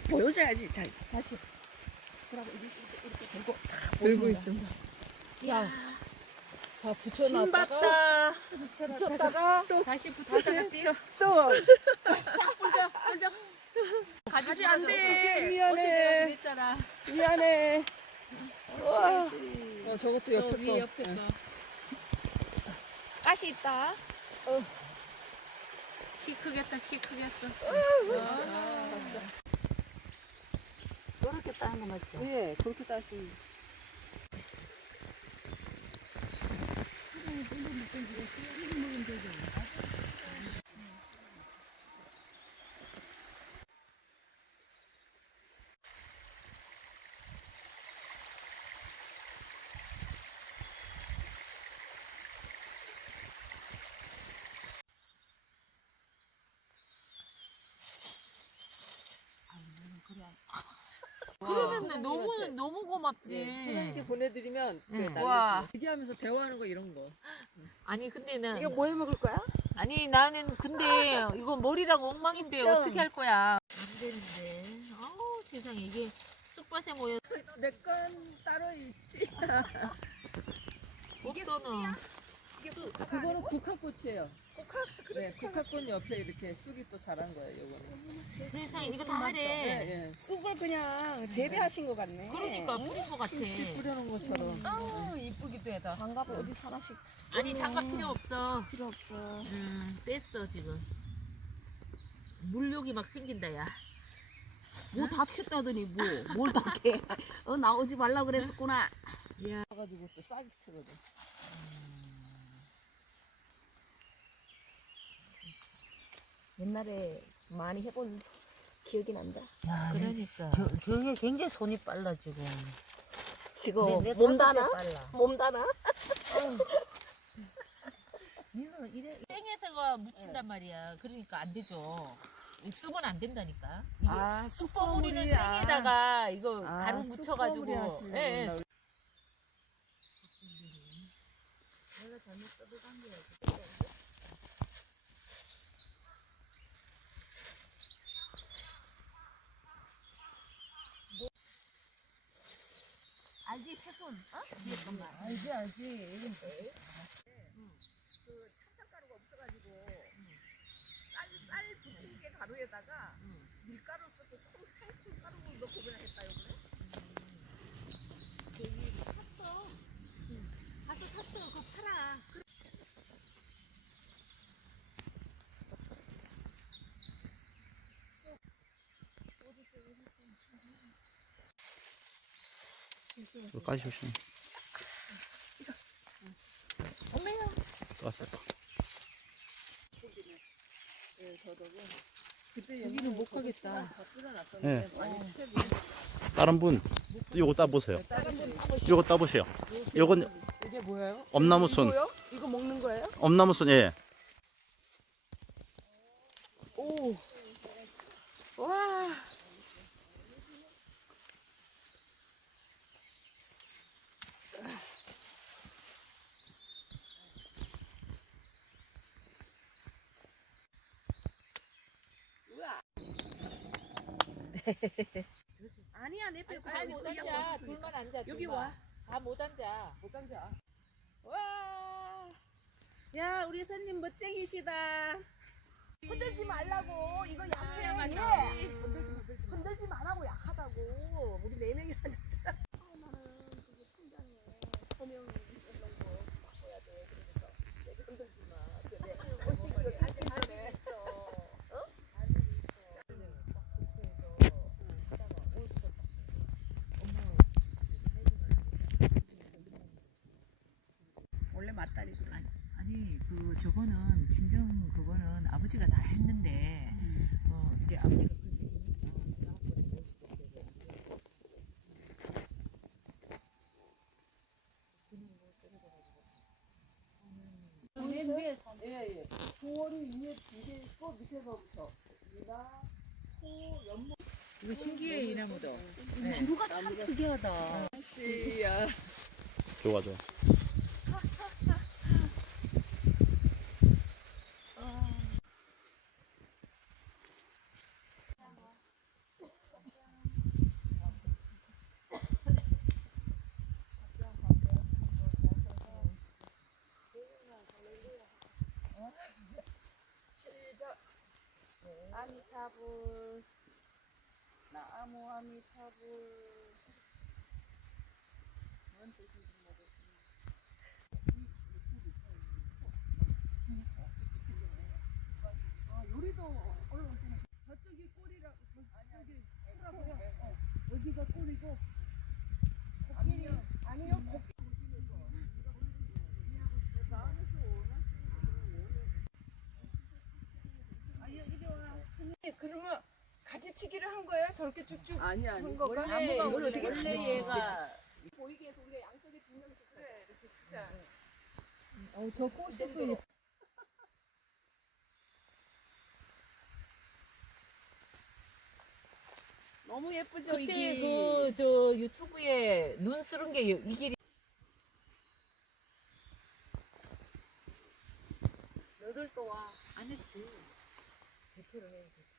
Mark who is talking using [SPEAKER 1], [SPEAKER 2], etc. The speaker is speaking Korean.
[SPEAKER 1] 보여줘야지. 자, 다시. 그러고 이렇게
[SPEAKER 2] 들고 있습니다. 자, 자 붙여놨다가 붙였다가
[SPEAKER 1] 또
[SPEAKER 3] 다시 붙였다가 뛰어.
[SPEAKER 2] 또
[SPEAKER 1] 뿔자. 가지 안 돼.
[SPEAKER 3] 어제
[SPEAKER 2] 미안해.
[SPEAKER 3] 그랬잖아.
[SPEAKER 2] 미안해. 우와. 저것도
[SPEAKER 3] 저
[SPEAKER 2] 옆에
[SPEAKER 3] 위에
[SPEAKER 2] 거.
[SPEAKER 3] 옆에 거.
[SPEAKER 1] 가시 있다.
[SPEAKER 3] 키 크겠다, 키 크겠어.
[SPEAKER 1] 이렇게 따는 거 맞죠?
[SPEAKER 2] 예, 그렇게 따시.
[SPEAKER 3] 그러면 너무 고맙지.
[SPEAKER 2] 선생님께 보내드리면
[SPEAKER 3] 응.
[SPEAKER 1] 와.
[SPEAKER 2] 얘기하면서 대화하는 거 이런 거.
[SPEAKER 3] 아니 근데 난
[SPEAKER 1] 이거 뭐 해 먹을 거야?
[SPEAKER 3] 아니 나는 근데 이거 머리랑 엉망인데
[SPEAKER 1] 진짜.
[SPEAKER 3] 어떻게 할 거야? 안 되는데. 아우 세상에 이게 쑥밭에 모여
[SPEAKER 2] 내 건 따로 있지.
[SPEAKER 3] 없어는.
[SPEAKER 2] 그거는 국화꽃이에요. 네, 국화꽃 옆에 이렇게 쑥이 또 자란 거예요. 이거는.
[SPEAKER 3] 세상에 이거 다 하래.
[SPEAKER 2] 예,
[SPEAKER 1] 쑥을 그냥 재배하신 것 같네.
[SPEAKER 3] 그러니까 뿌린 거 같아.
[SPEAKER 2] 씨 뿌려놓은 것처럼.
[SPEAKER 1] 아우 이쁘기도 해다. 장갑을 어디 하나씩
[SPEAKER 3] 아니 장갑 필요 없어.
[SPEAKER 1] 필요 없어.
[SPEAKER 3] 뺐어 지금. 물욕이 막 생긴다 야.
[SPEAKER 1] 뭐 다 폈다더니 뭘 다 캐. 나오지 말라 그랬었구나.
[SPEAKER 3] 야.
[SPEAKER 2] 가지고 또 싹이 트거든.
[SPEAKER 1] 옛날에 많이 해본 기억이 난다.
[SPEAKER 3] 그러니까.
[SPEAKER 4] 저게 굉장히 손이 빨라 지금.
[SPEAKER 1] 지금
[SPEAKER 4] 내
[SPEAKER 1] 몸
[SPEAKER 4] 다섯 배
[SPEAKER 1] 다나?
[SPEAKER 4] 빨라.
[SPEAKER 1] 몸 다나?
[SPEAKER 4] 니는 이래
[SPEAKER 3] 땡에서가 묻힌단 말이야. 그러니까 안 되죠. 쓰면 안 된다니까. 이게
[SPEAKER 2] 아,
[SPEAKER 3] 쑥버무리는
[SPEAKER 2] 쑥버무리.
[SPEAKER 3] 생에다가 이거
[SPEAKER 2] 아,
[SPEAKER 3] 가루
[SPEAKER 2] 쑥버무리
[SPEAKER 3] 묻혀가지고.
[SPEAKER 2] 하시려고
[SPEAKER 3] 예, 예.
[SPEAKER 2] 그러나.
[SPEAKER 3] 내가 잘못 떠들어간 거야.
[SPEAKER 1] 알지 새손? 뒤에 것만.
[SPEAKER 2] 알지.
[SPEAKER 1] 쌀가루가 없어가지고 쌀 부침개 가루에다가 밀가루 쓰고 생콩가루 넣고 그냥 했다 요번에.
[SPEAKER 3] 가서 샀어. 그거 팔아.
[SPEAKER 5] 까지 조심.
[SPEAKER 1] 엄마야.
[SPEAKER 5] 왔어.
[SPEAKER 2] 그때 여기는 못 가겠다.
[SPEAKER 5] 네. 다른 분 이거 따보세요. 이거 따보세요. 이건
[SPEAKER 2] 이게 뭐예요?
[SPEAKER 5] 엄나무순.
[SPEAKER 2] 이거요? 이거 먹는 거예요?
[SPEAKER 5] 엄나무순 예.
[SPEAKER 2] 오. 와.
[SPEAKER 1] 아니야 내 빼고
[SPEAKER 3] 다 못 앉아. 둘만 앉아.
[SPEAKER 1] 여기
[SPEAKER 3] 둘만.
[SPEAKER 1] 와.
[SPEAKER 3] 다 못 앉아.
[SPEAKER 2] 못 앉아.
[SPEAKER 1] 와. 야 우리 손님 멋쟁이시다. 흔들지 말라고. 이거 약해.
[SPEAKER 3] 그래야 맛있지.
[SPEAKER 1] 흔들지 말라고 약하다고. 우리 4명이 앉았잖아. 나는 그게 팀장에 서명 이런 거 바꿔야 돼. 그러니까 내가 흔들지 마. 그래. 오시기 여기 앉기 전에. 원래 맞다리구나.
[SPEAKER 3] 아니 그 저거는 진정 그거는 아버지가 다 했는데 이제 아버지가
[SPEAKER 2] 예. 9월이 위에 2개 있고 밑에서부터 유나, 소, 연목.
[SPEAKER 3] 이거 신기해 이 나무도.
[SPEAKER 1] 나무가 참 특이하다.
[SPEAKER 2] 씨야.
[SPEAKER 5] 좋아 좋아.
[SPEAKER 1] 아미타불 나무 아미타불. 뭔 뜻인지 모르겠습니다. 요리도 올라올 때는 저쪽이 꼴이라 저쪽이 꼴이라고요. 여기가 꼴이고 아니요 곱게
[SPEAKER 6] 그러면 가지치기를 한 거예요? 저렇게 쭉쭉
[SPEAKER 2] 아니
[SPEAKER 6] 한 거가?
[SPEAKER 2] 원래
[SPEAKER 6] 이걸 어떻게
[SPEAKER 2] 원래
[SPEAKER 6] 가지치기?
[SPEAKER 2] 얘가
[SPEAKER 1] 보이게 해서 우리가 양쪽에 두 명씩
[SPEAKER 6] 그래 이렇게 진짜
[SPEAKER 2] 저 꽃이
[SPEAKER 1] 너무 예쁘죠
[SPEAKER 3] 그때
[SPEAKER 1] 이게.
[SPEAKER 3] 그 저 유튜브에 눈 쓰는 게 이 길이
[SPEAKER 1] 너들도 와.
[SPEAKER 3] 안 했어. 대표를 해.